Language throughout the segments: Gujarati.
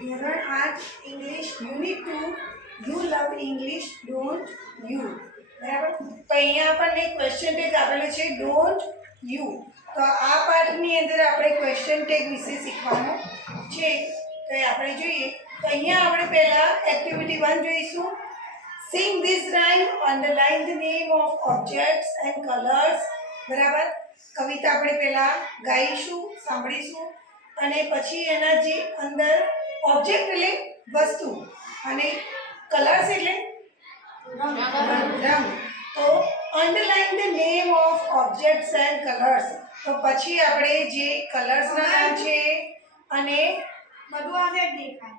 ધોરણ 8 English unit 2 you love English don't you. બરાબર. તો અહીંયા આપણને ક્વેશ્ચન ટેગ આપેલો છે ડોન્ટ યુ. તો આ પાઠની અંદર આપણે ક્વેશ્ચન ટેગ વિશે શીખવાનું છે. તો આપણે જોઈએ તો અહીંયા આપણે પહેલા એક્ટિવિટી 1 જોઈશું. Sing this rhyme, underline the name of objects and colours. બરાબર. કવિતા આપણે પહેલા ગાઈશું, સાંભળીશું અને પછી એના જે અંદર ઓબ્જેક્ટ એટલે વસ્તુ અને કલર્સ એટલે રંગ. તો underline the name of objects and colours. તો પછી આપણે જે કલર્સના નામ છે અને બધું આગળ દેખાય.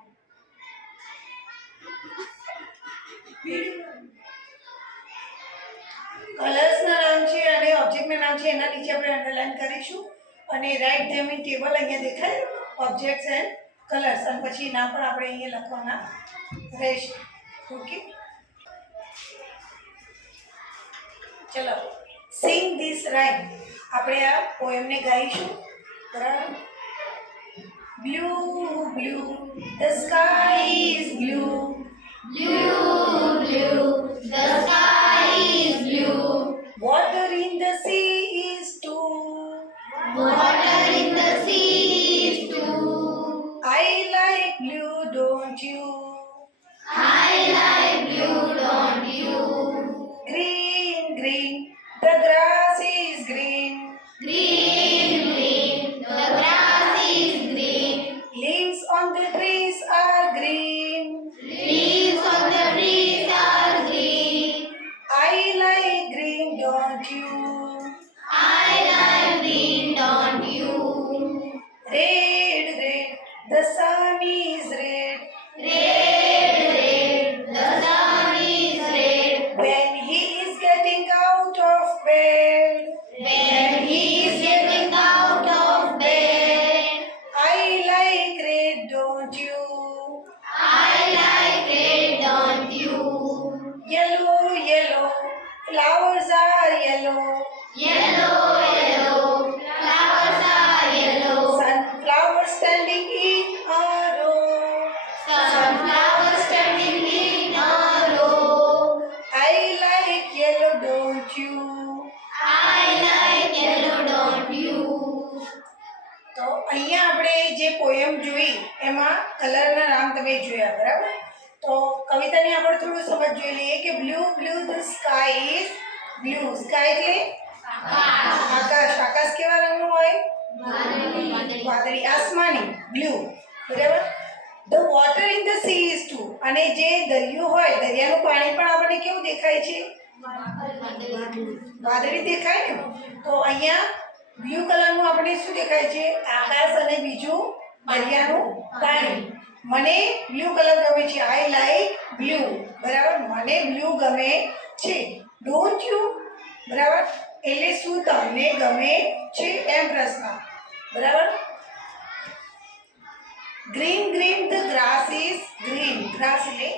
કલર્સના નામ છે અને ઓબ્જેક્ટના નામ છે એના નીચે આપણે અંડરલાઇન કરીશું અને રાઇટ ધેમ ઇન ટેબલ અહીંયા દેખાય ઓબ્જેક્ટ્સ એન્ડ કલર્સ અને પછી નામ પણ આપણે અહીંયા લખવાના રહેશે. ઓકે, ચલો સિંગ ધીસ રાઇમ. આપણે આ પોએમને ગાઈશું. બરાબર. Blue blue the sky is blue. Blue, blue, the sky is blue. Water in the sea is too. Water in the sea is too. I like blue, don't you? I like blue, don't you? Green, green, the grass is green. Green, green, the grass is green. Leaves on the trees are green. Leaves on the trees are green. I like green, don't you? I like green, don't you? Red, red, the sun is red. Red, red, the sun is red. When he is getting out of bed. When he is getting out of bed. I like red, don't you? I like red, don't you? Yellow, yellow, flowers are yellow. Yellow, yellow, flowers are yellow. Sunflowers standing in a row. Sunflowers standing in a row. I like yellow, don't you? I like yellow, don't you? તો અહીંયા આપણે જે પોયમ જોઈ એમાં કલરના નામ તમે જોયા. બરાબર. તો કવિતાની આપણે થોડું સમજ જોઈ લઈએ કે blue blue the sky is blue. Sky એટલે આકાશ. આકાશ કેવા રંગનું હોય? વાદળી, આસમાની, બ્લુ. બરાબર. The water in the sea is too. અને જે દરિયો હોય દરિયાનું પાણી પણ આપણને કેવું દેખાય છે? વાદળી દેખાય ને. તો અહીંયા બ્લુ કલરનું આપણે શું દેખાય છે? આકાશ અને બીજું દરિયાનું પાણી. મને બ્લુ કલર ગમે છે. I like blue. બરાબર. મને બ્લુ ગમે છે. Don't you. બરાબર. એટલે શું તમને ગમે છે એમ પ્રશ્ન. બરાબર. Green green the grass is green. Grass એટલે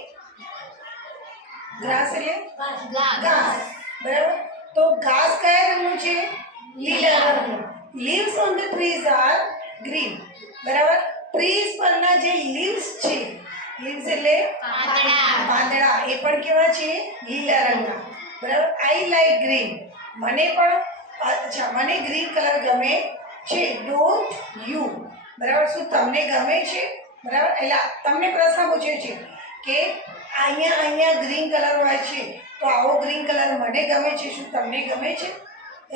ઘાસ. બરાબર. તો ઘાસ કયા રંગનું છે? લીલા રંગનું. Leaves on the trees are green. બરાબર. ટ્રીઝ પરના જે લીવ્સ છે, લીવ્સ એટલે પાંદડા, એ પણ કેવા છે? લીલા રંગના. બરાબર. I like green. મને પણ મને ગ્રીન કલર ગમે છે. Don't you. બરાબર. શું તમને ગમે છે? બરાબર. એટલે તમને પ્રશ્ન પૂછે છે કે અહીંયા ગ્રીન કલર હોય છે તો આવો ગ્રીન કલર મને ગમે છે. શું તમને ગમે છે?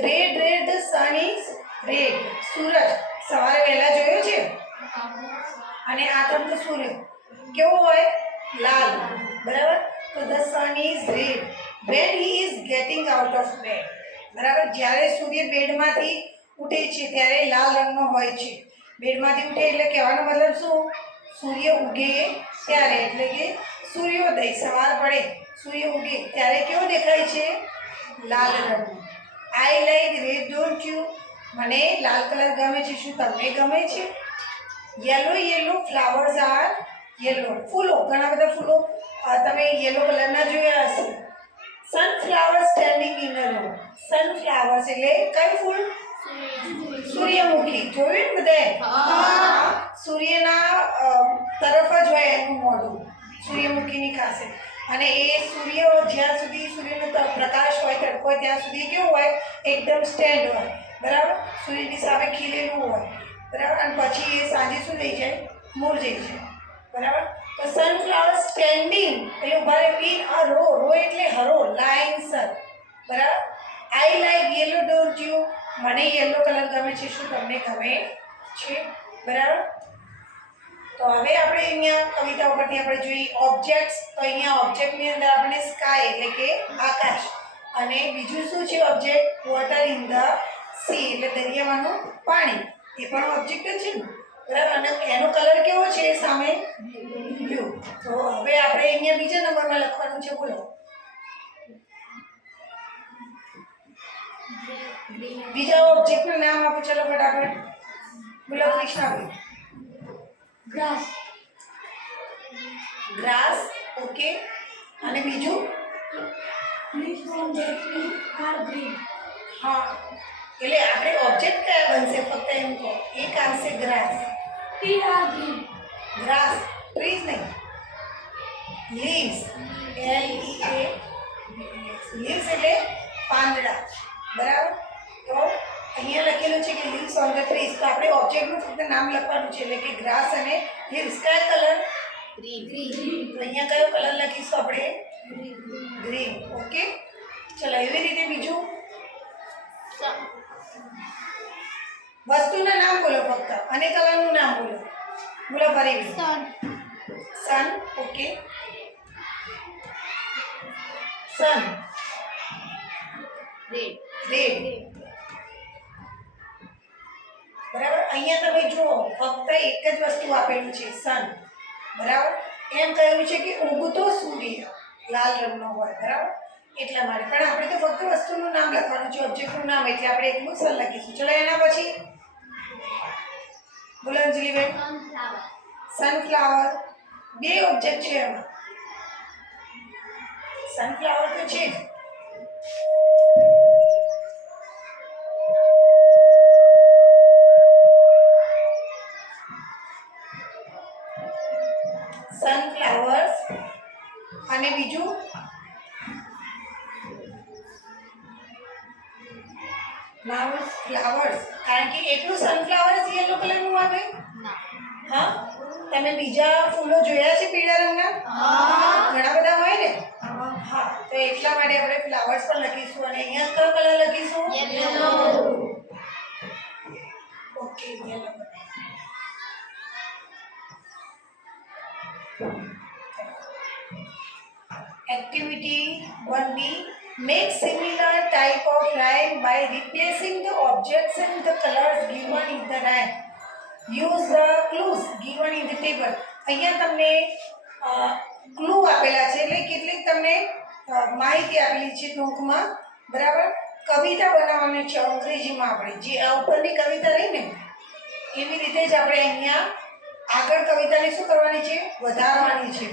Red red the sun is red. સૂરજ સવારે વહેલા જોયો છે અને આ તરફ સૂર્ય કેવો હોય? લાલ. બરાબર. તો the sun is red when he is getting out of bed. બરાબર. જ્યારે સૂર્ય બેડમાંથી ઉઠે છે ત્યારે લાલ રંગનો હોય છે. બેડમાંથી ઉઠે એટલે કહેવાનો મતલબ શું? સૂર્ય ઉગે ત્યારે, એટલે કે સૂર્યોદય, સવાર પડે, સૂર્ય ઉગે ત્યારે કેવો દેખાય છે? લાલ રંગ. I like red, don't you. મને લાલ કલર ગમે છે. શું તમને ગમે છે? Yellow yellow flowers are yellow. ફૂલો, ઘણા બધા ફૂલો તમે યલો કલરના જોયા હશે. Sunflower standing in a row. Sunflowers એટલે કયું ફૂલ? સૂર્યમુખી જોયું ને બધાએ? હા. સૂર્યના તરફ જ હોય એનું મોઢું, સૂર્યમુખીની ખાસિયત. અને એ સૂર્ય જ્યાં સુધી સૂર્યનો પ્રકાશ હોય, તડકો હોય, ત્યાં સુધી કેવું હોય? એકદમ સ્ટેન્ડ હોય, બરાબર? સૂર્યની સામે ખીલેલું હોય, બરાબર? અને પછી એ સાંજે શું થઈ જાય? મુરઝાઈ જાય, બરાબર? તો સનફ્લાવર સ્ટેન્ડિંગ એટલે ઉભા રહે ઇન અ રો, રો એટલે હરો, લાઇનસર, બરાબર? I like yellow, don't you? મને યેલો કલર ગમે છે, શું તમને ગમે છે? બરાબર? તો હવે આપણે અહીંયા કવિતા ઉપરથી આપણે જોઈએ ઓબ્જેક્ટ્સ. તો અહીંયા ઓબ્જેક્ટની અંદર આપણે સ્કાય એટલે કે આકાશ, અને બીજું શું છે object? Water in the C એટલે દરિયામાંનું પાણી, એ પણ ઓબ્જેક્ટ જ છે ને, બરાબર? અને એનો કલર કેવો છે સામે? બ્લુ. તો હવે આપણે અહીંયા બીજા નંબરમાં લખવાનું છે, બોલો. બીજા ઓબ્જેક્ટનું નામ આપો, ચલો ફટાફટ બોલો કૃષ્ણાબેન. Grass. Grass, okay. અને બીજું? Leaves on the tree are green. હા, એટલે આપણે ઓબ્જેક્ટ કયા બનશે? ફક્ત એમ કહો. એક આવશે grass. Tree are green. Grass, trees નહીં, leaves, L E A leaves એટલે પાંદડા, બરાબર? તો અહીંયા લખેલું છે કે લીવ્સ ઓન ધ ટ્રીઝ. તો આપણે ઓબ્જેક્ટનું ફક્ત નામ લખવાનું છે, એટલે કે ગ્રાસ અને લીવ્સ. કયા કલર? Green. તો અહીંયા કયો કલર લખીશું આપણે? Green, okay. ચલો એવી રીતે બીજું વસ્તુના નામ બોલો ફક્ત, અને કલરનું નામ બોલો. બોલો ફરી. Sun. સન, ઓકે. સન, Red. રેડ, બરાબર? અહીંયા તમે જુઓ ફક્ત એક જ વસ્તુ આપેલું છે, સન, બરાબર? એમ કહ્યું છે કે ઉગતો સૂર્ય લાલ રંગનો હોય, બરાબર? એટલા માટે. પણ આપણે તો ફક્ત વસ્તુનું નામ લખવાનું છે, ઓબ્જેક્ટનું નામ, એટલે આપણે એટલું સન લખીશું. ચલો એના પછી બોલો અંજલિબેન. Sunflower. સનફ્લાવર, બે ઓબ્જેક્ટ છે એમાં. સનફ્લાવર તો છે જ. સનફ્લાવર્સ, અને બીજું ફ્લાવર્સ. કારણ કે એટલું સનફ્લાવર્સ યલો કલરનું આવે. No. હા, તમે બીજા ફૂલો જોયા છે પીળા રંગના? હા. ઘણા બધા હોય ને. હા, તો એટલા માટે આપણે ફ્લાવર્સ પણ લખીશું. અને અહીંયા કયો કલર લખીશું? Yellow. Okay, yellow. Activity 1B. Make similar type of rhyme by replacing the objects and the colors given in the rhyme. Use the clues given in the table. અહીંયા તમને ક્લુ આપેલા છે, એટલે કેટલીક તમને માહિતી આપેલી છે ટૂંકમાં, બરાબર? કવિતા બનાવવાની છે અંગ્રેજીમાં. આપણે જે આ ઉપરની કવિતા રહી ને એવી રીતે જ આપણે અહીંયા આગળ કવિતાને શું કરવાની છે? વધારવાની છે,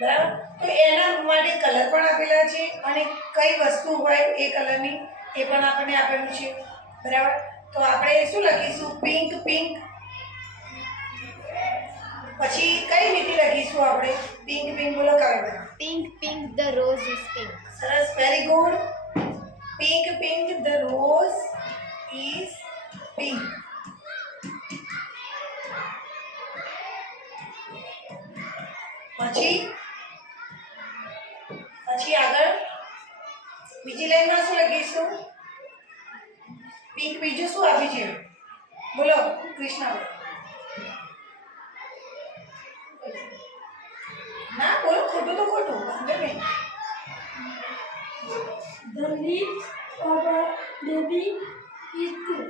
બરાબર? તો એના માટે કલર પણ આપેલા છે, અને કઈ વસ્તુ હોય એ કલરની એ પણ આપણને આપેલું છે, બરાબર? તો આપણે શું લખીશું? Pink, pink. પછી કઈ રીતે લખીશું આપણે? પિંક, પિંક બોલો કાવ્ય. Pink, pink, the rose is pink. સરસ, very good. Pink, pink, the rose is pink. પછી આગળ બીજી લાઈનમાં શું લખીશું? પિંક, બીજું શું આપ્યું છે? બોલો કૃષ્ણા. ના બોલો, ખોટું તો ખોટું, વાંધો નહીં. The leaves of a baby is two.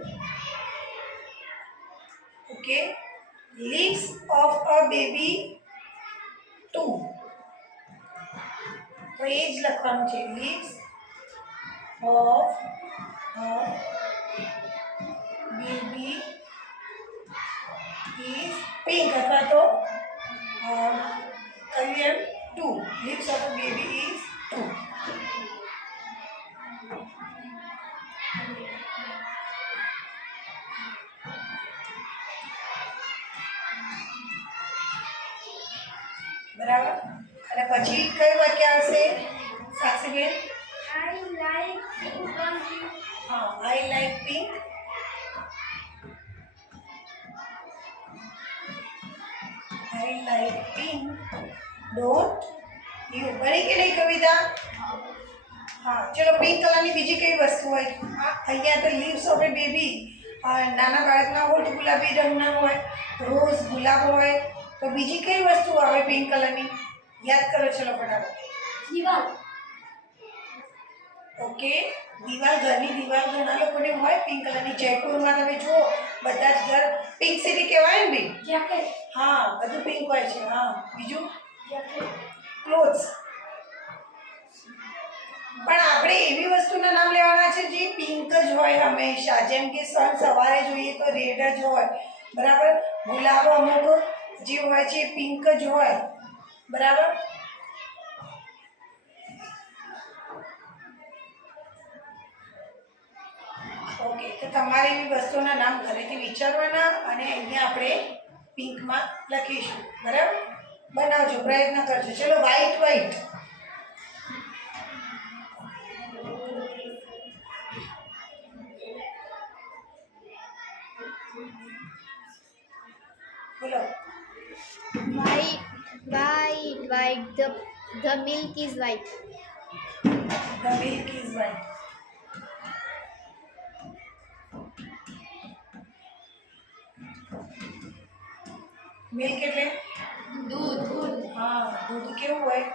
Okay, leaves of a baby 2. તો એ જ લખવાનું છે, leaves of a baby is pink, અથવા તો કહ્યું એમ 2. Leaves of a baby is 2. બરાબર. અને પછી કયું વાક્ય આવશે સાક્ષીબેન? હા, I like pink. I like pink don't you. બની કે નહીં કવિતા? હા, ચલો પિંક કલરની બીજી કઈ વસ્તુ હોય? અહીંયા તો લીવ્સ ઓફ એ બેબી, નાના બાળકના હોઠ ગુલાબી રંગના હોય, રોઝ ગુલાબ હોય, તો બીજી કઈ વસ્તુ આવે પિંક કલરની? યાદ કરો ચલો ફટાફટ. ઓકે, દિવાલ, ઘરની દિવાલ ઘણા લોકોને હોય પિંક કલરની. જયપુરમાં તમે જુઓ બધા જ ઘર પિંક સિટી કહેવાય ને ભાઈ. હા, બધું પિંક હોય છે. હા, બીજું ક્લોથ્સ. પણ આપણે એવી વસ્તુના નામ લેવાના છે જે પિંક જ હોય હંમેશા. જેમ કે સન સવારે જોઈએ તો રેડ જ હોય, બરાબર. ગુલાબ અમુક જે હોય છે પિંક જ હોય, બરાબર. ઓકે, તો તમારે એવી વસ્તુના નામ ઘરેથી વિચારવાના અને અહીંયા આપણે પિંકમાં લખીશું, બરાબર. બનાવજો, પ્રયત્ન કરજો. ચલો વ્હાઈટ વ્હાઈટ. બોલો. White. The milk is white. The milk is white. Milk એટલે દૂધ. હા, દૂધ કેવું હોય?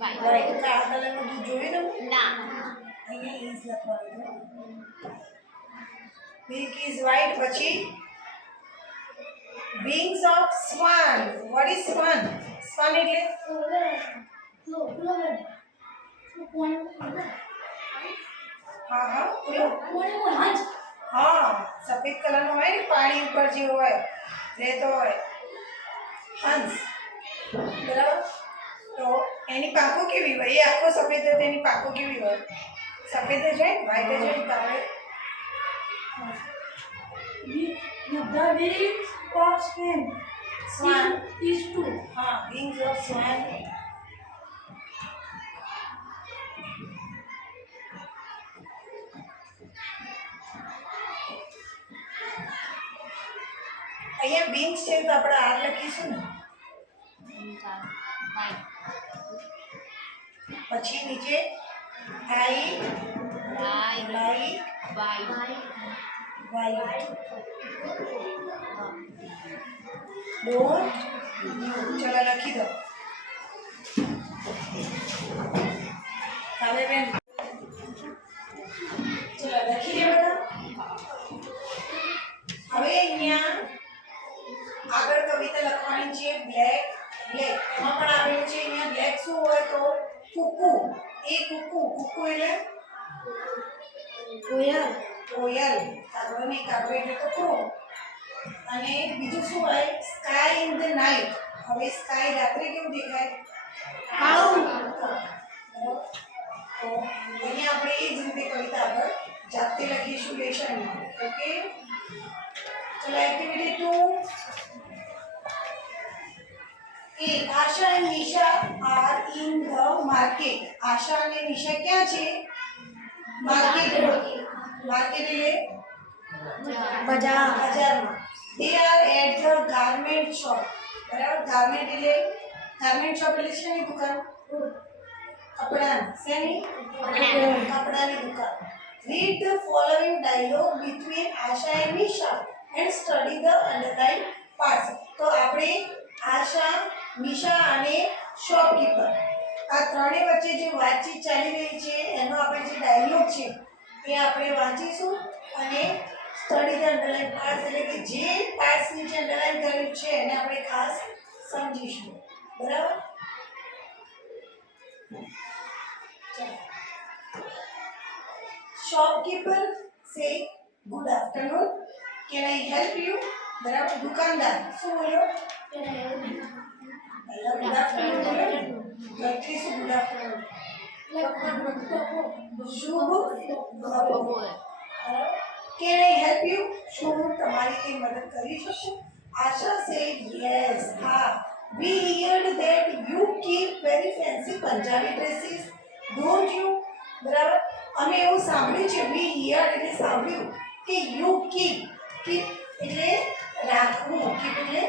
White. વ્હાઈટ. કાળા કલરનું દૂધ જોયું તમે? ના. અહીંયા ઇઝ લખવાનું. Milk is white. પછી wings of swan. What is swan? Swan એટલે હા હા બોલો. હા, સફેદ કલરનો હોય ને, પાણી ઉપર જે હોય, રહેતો હોય, હંસ, બરાબર. તો એની પાંખો કેવી હોય? એ આખો સફેદ હોય તો એની પાંખો કેવી હોય? સફેદ જ હોય, વ્હાઈટ જ હોય. તો આપણે swan is two. હા, wings of swan. અહીંયા વિંગ્સ છે તો આપણે આર લખીશું ને. પછી નીચે આઈ લાઈક વ્હાઈટ ડોન્ટ. ચલો લખી દો. હવે બેન ચલો લખી દે બધા. હવે અહીંયા આગળ કવિતા લખવાની છે બ્લેક. એમાં પણ આવેલું છે અહીંયા બ્લેક શું હોય તો કુકુ. એ કુકુ એટલે કોયલ. કાગડો નહીં, કાગડો એટલે કૂકડો. અને બીજું શું હોય? Sky in the night. હવે સ્કાય રાત્રે કેવું દેખાય? કાળું. તો અહીંયા આપણે એ જ રીતે કવિતા આગળ જાતે લખીશું લેશનમાં. ઓકે, ચલો activity 2. Asha and Nisha are in the market. આશા અને નિશા ક્યાં છે? માર્કેટ એટલે બજારમાં. They are at the garment shop. બરાબર. ગાર્મેન્ટ એટલે શેની દુકાન? કપડાની. શેની? કપડાની દુકાન. Read the following dialogue between Asha and Nisha and study the underlined parts. તો આપણે આશા, નિશા અને શોપકીપર આ ત્રણેય વચ્ચે જે વાતચીત ચાલી રહી છે એનો આપણે જે ડાયલોગ છે એ આપણે વાંચીશું અને સ્ટડી ધ અંડરલાઇન પાર્ટ્સ એટલે કે જે પાર્ટ્સ નીચે અંડરલાઇન કરેલું છે એને આપણે ખાસ સમજીશું. બરાબર. શોપકીપર સે good afternoon, can I help you. બરાબર. દુકાનદાર શું બોલ્યો? પહેલા ગુડ આફ્ટરનૂન બોલ્યો. ગઈથી શું ગુડ આફ્ટરનૂન? શુભ બપોર. Can I help you? શું હું તમારી કઈ મદદ કરી શકું? Asha said yes. હા. we heard that you keep very fancy Punjabi dresses, don't you? બરાબર, અમે એવું સાંભળ્યું છે, we heard એટલે સાંભળ્યું કે you keep એટલે રાખવું, keep એટલે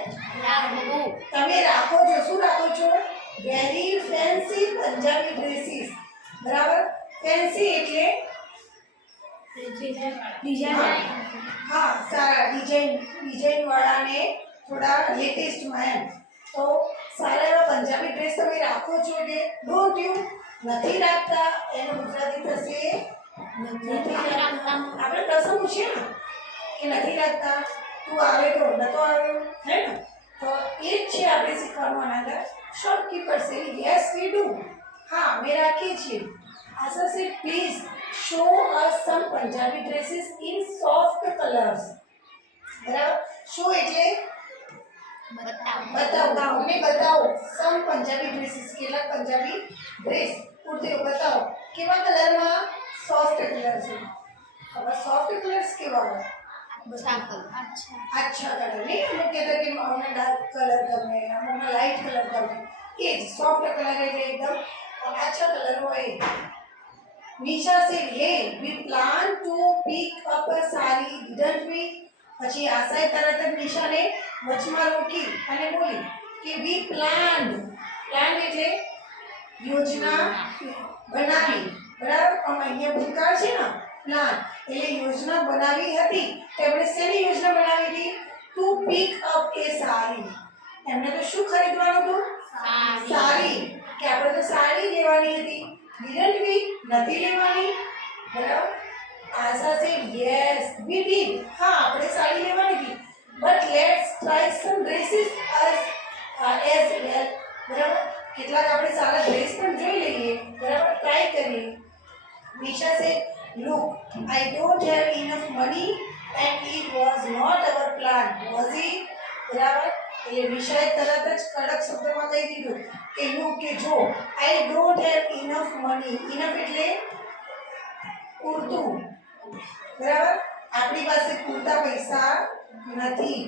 રાખવું. તમે રાખો છો, શું રાખો છો? Very fancy Punjabi dresses. બરાબર, ફેન્સી એટલે હા સારા ડિઝાઇન વાળાને થોડા લેટેસ્ટમાં એમ. તો સારા એવા પંજાબી ડ્રેસ તમે રાખો છો કે ડોન્ટ યુ? નથી રાખતા, એનું ગુજરાતી થશે નથી રાખતા. આપણે પ્રશ્ન પૂછીએ ને કે નથી રાખતા, તું આવે તો નતો આવ્યો, હે ને? તો એ જ છે આપણે શીખવાનું આના અંદર. Shopkeeper say yes we do, હા અમે રાખીએ છીએ. Asha say please show us some Punjabi dresses in soft colours. બરાબર, શો એટલે બતાવો, અમને બતાવો. સમ પંજાબી ડ્રેસીસ, કેટલાક પંજાબી ડ્રેસ કુર્તીઓ બતાવો. કેવા કલરમાં? સોફ્ટ કલર છે. હવે સોફ્ટ કલર્સ કેવા હોય? अच्छा कलर नहीं, हम लोग कहते हैं कि हमें डार्क कलर गमे, हमें लाइट कलर गमे. ये सॉफ्ट कलर है एकदम अच्छा कलर हो. निशा से ये we plan to pick up a saree didn't we? પછી આશાએ તરત જ નિશાને વચમાં રોકી અને બોલી કે we planned એટલે યોજના બનાવી. બરાબર, અહીંયા ભૂતકાળ છે ને, પ્લાન એટલે યોજના બનાવી હતી. તો એમણે શેની યોજના બનાવી હતી? ટુ પિક અપ એ સાડી. એમને તો શું ખરીદવાનું હતું? સાડી. કે આપણે તો સાડી લેવાની હતી. ડીડન્ટ વી? નથી લેવાની. બરાબર, આશા સે યસ વી ડીડ, હા આપણે સાડી લેવાની હતી. But let's try some dresses as well. બરાબર, કેટલાક આપણે સારા ડ્રેસ પણ જોઈ લઈએ. બરાબર, ટ્રાય કરીએ. નિશા સે look, I don't have enough money and it was not our plan, was it? બરાબર, એટલે નિશાએ તરત જ કડક શબ્દોમાં કહી દીધું કે look કે જો I don't have enough money. enough એટલે પૂરતું. બરાબર, આપણી પાસે પૂરતા પૈસા નથી.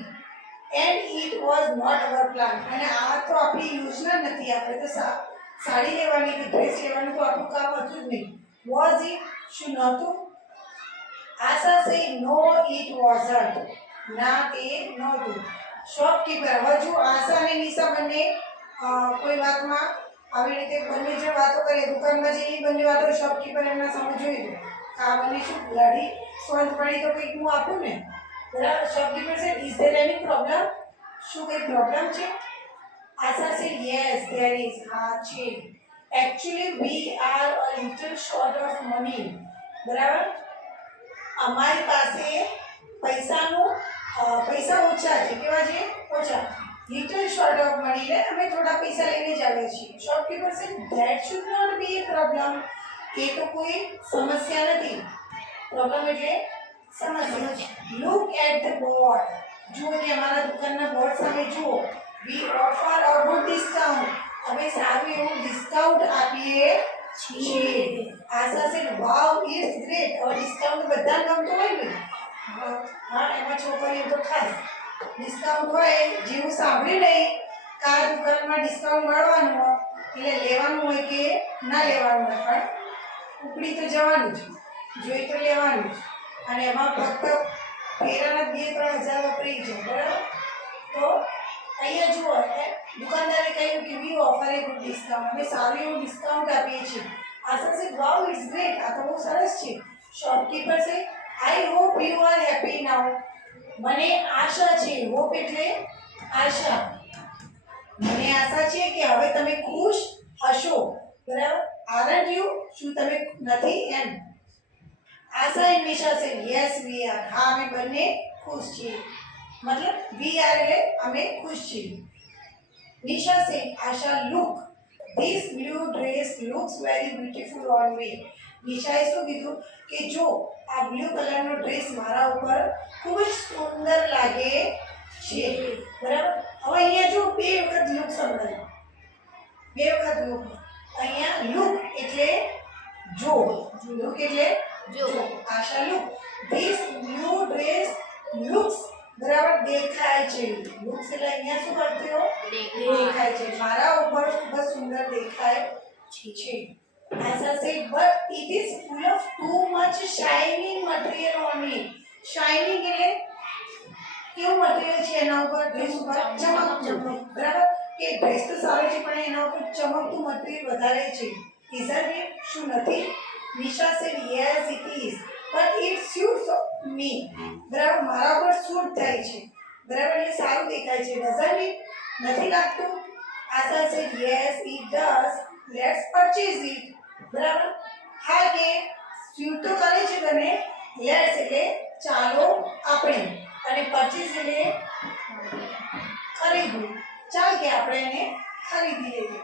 and it was not our plan, અને આ તો આપણી યોજના નથી. આપણે તો સાડી લેવાની હતી, ડ્રેસ લેવાનું તો આપણું કામ હતું જ નહીં. was it? શું નહોતું? આશા સે નો ઇટ વોઝન્ટ, ના તે નહોતું. શોપકીપર, હવે જો આશા અને નિશા બંને કોઈ વાતમાં આવી રીતે બંને જે વાતો કરે, દુકાનમાં જઈને બંને વાતો શોપકીપર એમના સામે જોઈ લે. આ બંને શું લડી સોલ્વ પડી તો કંઈક હું આપું ને. બરાબર, શોપકીપર સે ઇઝ ધેર એની પ્રોબ્લેમ? શું કંઈ પ્રોબ્લેમ છે? આશા સે યસ ધેર ઇઝ, હા છે. Actually we are a little short of money. બરાબર, અમારી પાસે પૈસા ઓછા છે. કેવા છે? ઓછા. little short of money એટલે અમે થોડા પૈસા લઈને જ આવ્યા છીએ. શોપકીપર સે that should not be a problem. એ તો કોઈ સમસ્યા નથી. પ્રોબ્લેમ એટલે સમસ્યા. look at the board, જુઓ કે અમારા દુકાનના બોર્ડ સામે જુઓ. we offer a good discount, અમે સારું એવું ડિસ્કાઉન્ટ આપીએ છીએ. આશા સે વાવ ઇટ્સ ગ્રેટ. હવે ડિસ્કાઉન્ટ બધાને ગમતો હોય ને. હા, એમાં છોકરીઓ તો ખાસ ડિસ્કાઉન્ટ હોય. જેવું સાંભળ્યું નહીં કે આ દુકાનમાં ડિસ્કાઉન્ટ મળવાનું હોય એટલે લેવાનું હોય કે ના લેવાનું હોય, પણ ઉપડી તો જવાનું જ, જોઈ તો લેવાનું જ. અને એમાં ફક્ત ફેરાના 2-3 હજાર વપરાઈ જાય. બરાબર, તો અહીંયા જુઓ દુકાનદારે કહ્યું કે વી ઓફર એ ગુડ ડિસ્કાઉન્ટ, અમે સારું એવું ડિસ્કાઉન્ટ આપીએ છીએ. આશા સે વાવ ઇટ્સ ગ્રેટ, આ તો બહુ સરસ છે. Shopkeeper say I hope you are happy now, મને આશા છે. હોપ એટલે આશા. મને આશા છે કે હવે તમે ખુશ હશો. બરાબર, આરન્ટ યુ? શું તમે નથી એમ? આશા and Nisha say yes we are, હા અમે બંને ખુશ છીએ. मतलब वी आर એટલે અમે ખુશ છીએ. નિશા સે આશા look, this blue dress looks very beautiful on me. નિશાએ શું કીધું કે જો આ બ્લુ કલરનો ડ્રેસ મારા ઉપર ખૂબ જ સુંદર લાગે છે. બરાબર, હવે અહીંયા જો 2 વખત લુક સંભળાય, 2 વખત લુક. અહીંયા લુક એટલે જો, લુક એટલે જો. આશા look, this blue dress looks, બરાબર, દેખાય છે. લુક્સ એટલે અહીંયા શું કરતો? દેખાય છે. મારા ઉપર ખૂબ જ સુંદર દેખાય છે. As I said, but it is full of too much shining material on it. Shining એટલે કેવું મટીરિયલ છે એના ઉપર ડ્રેસ ઉપર ચમકતું, બરાબર? કે ડ્રેસ તો સારો છે પણ એના ઉપર ચમકતું મટીરિયલ વધારે છે. Isn't it? શું નથી? Nisha said yes it is, but it suits me. બરાબર, મારા ઉપર સૂટ થાય છે, બરાબર, એટલે સારું દેખાય છે. Doesn't it? નથી લાગતું? As I said yes it does. Let's purchase it. બરાબર, હા કે સ્યુટ તો કરે છે તને. લેટ્સ એટલે ચાલો આપણે, અને પરચેઝ એટલે ખરીદવું. ચાલ કે આપણે એને ખરીદી લઈએ.